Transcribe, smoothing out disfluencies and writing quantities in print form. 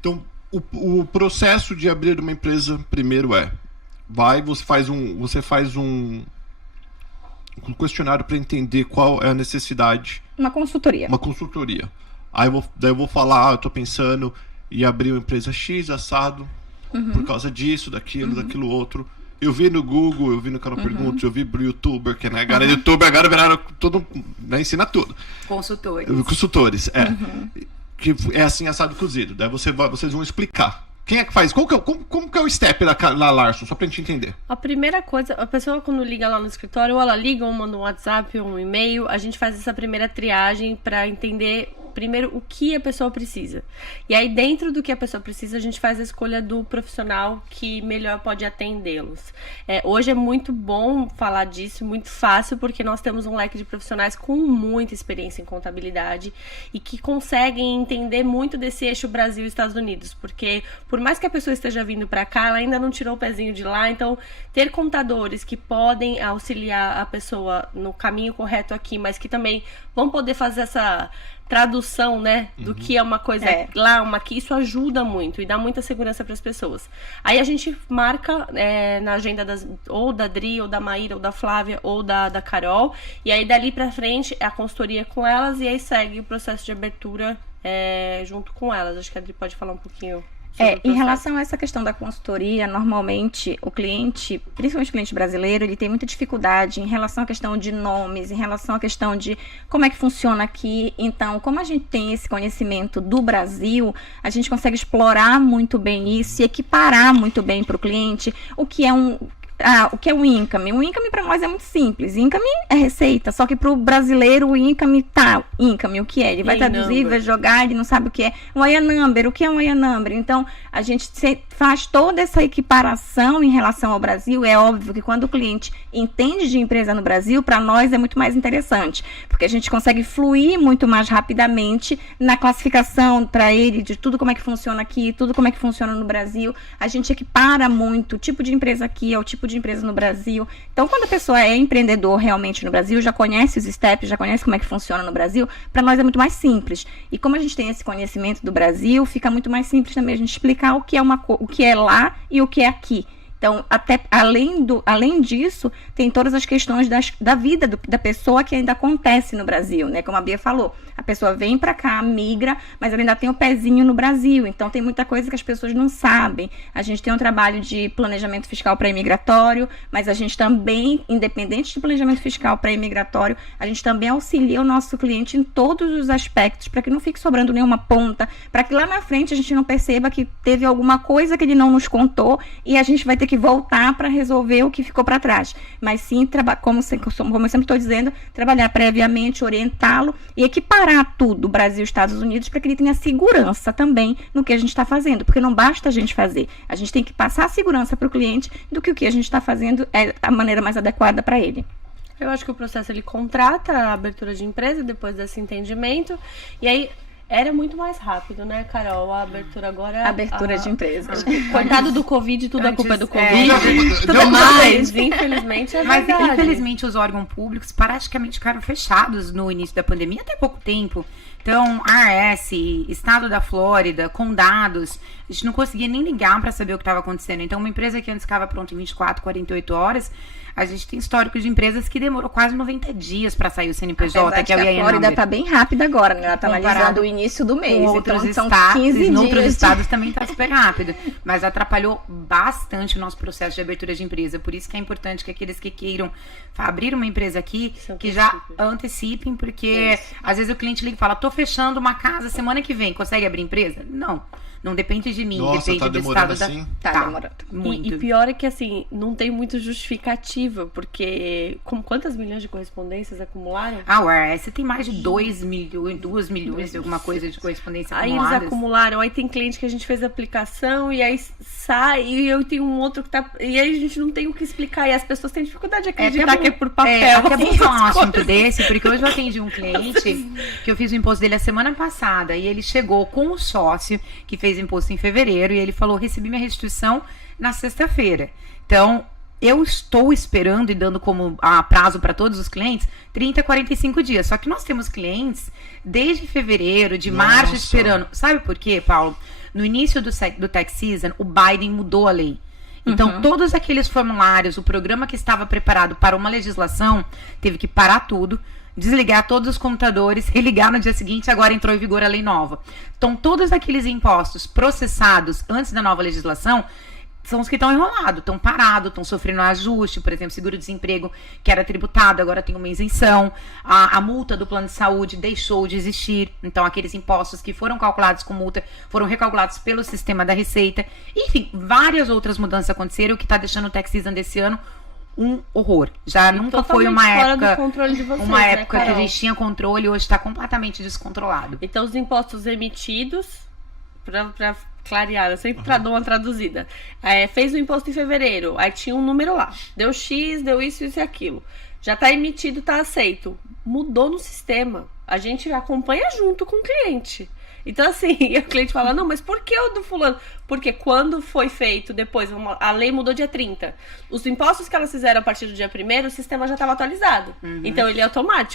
Então, o processo de abrir uma empresa primeiro você faz um questionário para entender qual é a necessidade. Uma consultoria. Uma consultoria. Daí eu vou falar, eu tô pensando em abrir uma empresa X, assado, por causa disso, daquilo outro. Eu vi no Google, eu vi no canal Perguntas, eu vi pro YouTuber, que né, agora YouTuber agora viraram todo, né, ensina tudo. Consultores, que é assim, assado cozido. Daí vocês vão explicar. Quem é que faz? Como que é o step lá, Larson? Só pra gente entender. A primeira coisa, a pessoa quando liga lá no escritório, ou ela liga, ou manda um WhatsApp, ou um e-mail, a gente faz essa primeira triagem pra entender primeiro o que a pessoa precisa. E aí, dentro do que a pessoa precisa, a gente faz a escolha do profissional que melhor pode atendê-los. Hoje é muito bom falar disso, muito fácil, porque nós temos um leque de profissionais com muita experiência em contabilidade e que conseguem entender muito desse eixo Brasil e Estados Unidos, porque por mais que a pessoa esteja vindo para cá, ela ainda não tirou o pezinho de lá, então ter contadores que podem auxiliar a pessoa no caminho correto aqui, mas que também vão poder fazer essa tradução, né, do que é uma coisa lá, uma aqui, isso ajuda muito e dá muita segurança para as pessoas. Aí a gente marca na agenda ou da Dri, ou da Maíra, ou da Flávia, ou da Carol, e aí dali para frente a consultoria com elas, e aí segue o processo de abertura junto com elas. Acho que a Dri pode falar um pouquinho. Em relação a essa questão da consultoria, normalmente o cliente, principalmente o cliente brasileiro, ele tem muita dificuldade em relação à questão de nomes, em relação à questão de como é que funciona aqui. Então, como a gente tem esse conhecimento do Brasil, a gente consegue explorar muito bem isso e equiparar muito bem para o cliente o que é o income. O income para nós é muito simples. Income é receita, só que para o brasileiro o income income, o que é? Ele vai traduzir, vai jogar, ele não sabe o que é. O IA number, o que é um IA number? Então, a gente faz toda essa equiparação em relação ao Brasil. É óbvio que quando o cliente entende de empresa no Brasil, para nós é muito mais interessante, porque a gente consegue fluir muito mais rapidamente na classificação para ele de tudo como é que funciona aqui, tudo como é que funciona no Brasil. A gente equipara muito o tipo de empresa aqui ao tipo de empresa no Brasil. Então, quando a pessoa é empreendedor realmente no Brasil, já conhece os steps, já conhece como é que funciona no Brasil, para nós é muito mais simples. E como a gente tem esse conhecimento do Brasil, fica muito mais simples também a gente explicar o que é lá e o que é aqui. Então, até além disso, tem todas as questões da vida da pessoa que ainda acontece no Brasil, né? Como a Bia falou, a pessoa vem para cá, migra, mas ela ainda tem o pezinho no Brasil. Então, tem muita coisa que as pessoas não sabem. A gente tem um trabalho de planejamento fiscal pré-imigratório, mas a gente também, independente de planejamento fiscal pré-imigratório, a gente também auxilia o nosso cliente em todos os aspectos, para que não fique sobrando nenhuma ponta, para que lá na frente a gente não perceba que teve alguma coisa que ele não nos contou e a gente vai ter que voltar para resolver o que ficou para trás. Mas sim, como eu sempre estou dizendo, trabalhar previamente, orientá-lo e equiparar tudo, Brasil e Estados Unidos, para que ele tenha segurança também no que a gente está fazendo, porque não basta a gente fazer, a gente tem que passar a segurança para o cliente do que o que a gente está fazendo é a maneira mais adequada para ele. Eu acho que o processo, ele contrata a abertura de empresa depois desse entendimento, e aí era muito mais rápido, né, Carol? A abertura agora... Abertura de empresas. Coitado do Covid, tudo a culpa é do Covid. Tudo mais, infelizmente, verdade. Mas, infelizmente, os órgãos públicos praticamente ficaram fechados no início da pandemia, até pouco tempo. Então, ARS, Estado da Flórida, condados, a gente não conseguia nem ligar para saber o que estava acontecendo. Então, uma empresa que antes ficava pronta em 24, 48 horas... A gente tem histórico de empresas que demorou quase 90 dias para sair o CNPJ, que é o IAN. A Flórida está bem rápida agora, né? Ela está analisando o início do mês. Outros então, são 15 dias. Em outros estados também está super rápido. Mas atrapalhou bastante o nosso processo de abertura de empresa. Por isso que é importante que aqueles que queiram abrir uma empresa aqui, que já antecipem, porque às vezes o cliente liga e fala, tô fechando uma casa semana que vem, consegue abrir empresa? Não depende de mim, Nossa, depende tá do estado assim? Tá demorando. E pior é que, assim, não tem muito justificativa, porque quantas milhões de correspondências acumularam? O ARS tem mais de 2 milhões de alguma coisa de correspondência acumuladas. Aí eles acumularam, aí tem cliente que a gente fez a aplicação e aí sai, e eu tenho um outro que tá... E aí a gente não tem o que explicar, e as pessoas têm dificuldade de acreditar que é por papel. Até bom falar um assunto desse, porque hoje eu atendi um cliente que eu fiz o imposto dele a semana passada, e ele chegou com o sócio que fez imposto em fevereiro, e ele falou, recebi minha restituição na sexta-feira. Então, eu estou esperando e dando como prazo para todos os clientes 30 a 45 dias. Só que nós temos clientes desde fevereiro, de março, esperando. Sabe por quê, Paulo? no início do tax season, o Biden mudou a lei. Então, todos aqueles formulários, o programa que estava preparado para uma legislação, teve que parar tudo, desligar todos os computadores, religar no dia seguinte, agora entrou em vigor a lei nova. Então, todos aqueles impostos processados antes da nova legislação são os que estão enrolados, estão parados, estão sofrendo ajuste. Por exemplo, seguro-desemprego, que era tributado, agora tem uma isenção. A multa do plano de saúde deixou de existir. Então, aqueles impostos que foram calculados com multa foram recalculados pelo sistema da Receita. Enfim, várias outras mudanças aconteceram, que está deixando o tax season desse ano um horror. Já nunca foi uma época, que a gente tinha controle, hoje está completamente descontrolado. Então, os impostos emitidos, para clarear, eu sempre dou uma traduzida. Fez o imposto em fevereiro, aí tinha um número lá. Deu X, deu isso e aquilo. Já tá emitido, tá aceito. Mudou no sistema. A gente acompanha junto com o cliente. Então, assim, o cliente fala, não, mas por que o do fulano? Porque quando foi feito depois, a lei mudou dia 30. Os impostos que elas fizeram a partir do dia 1º, o sistema já estava atualizado. Então, ele é automático.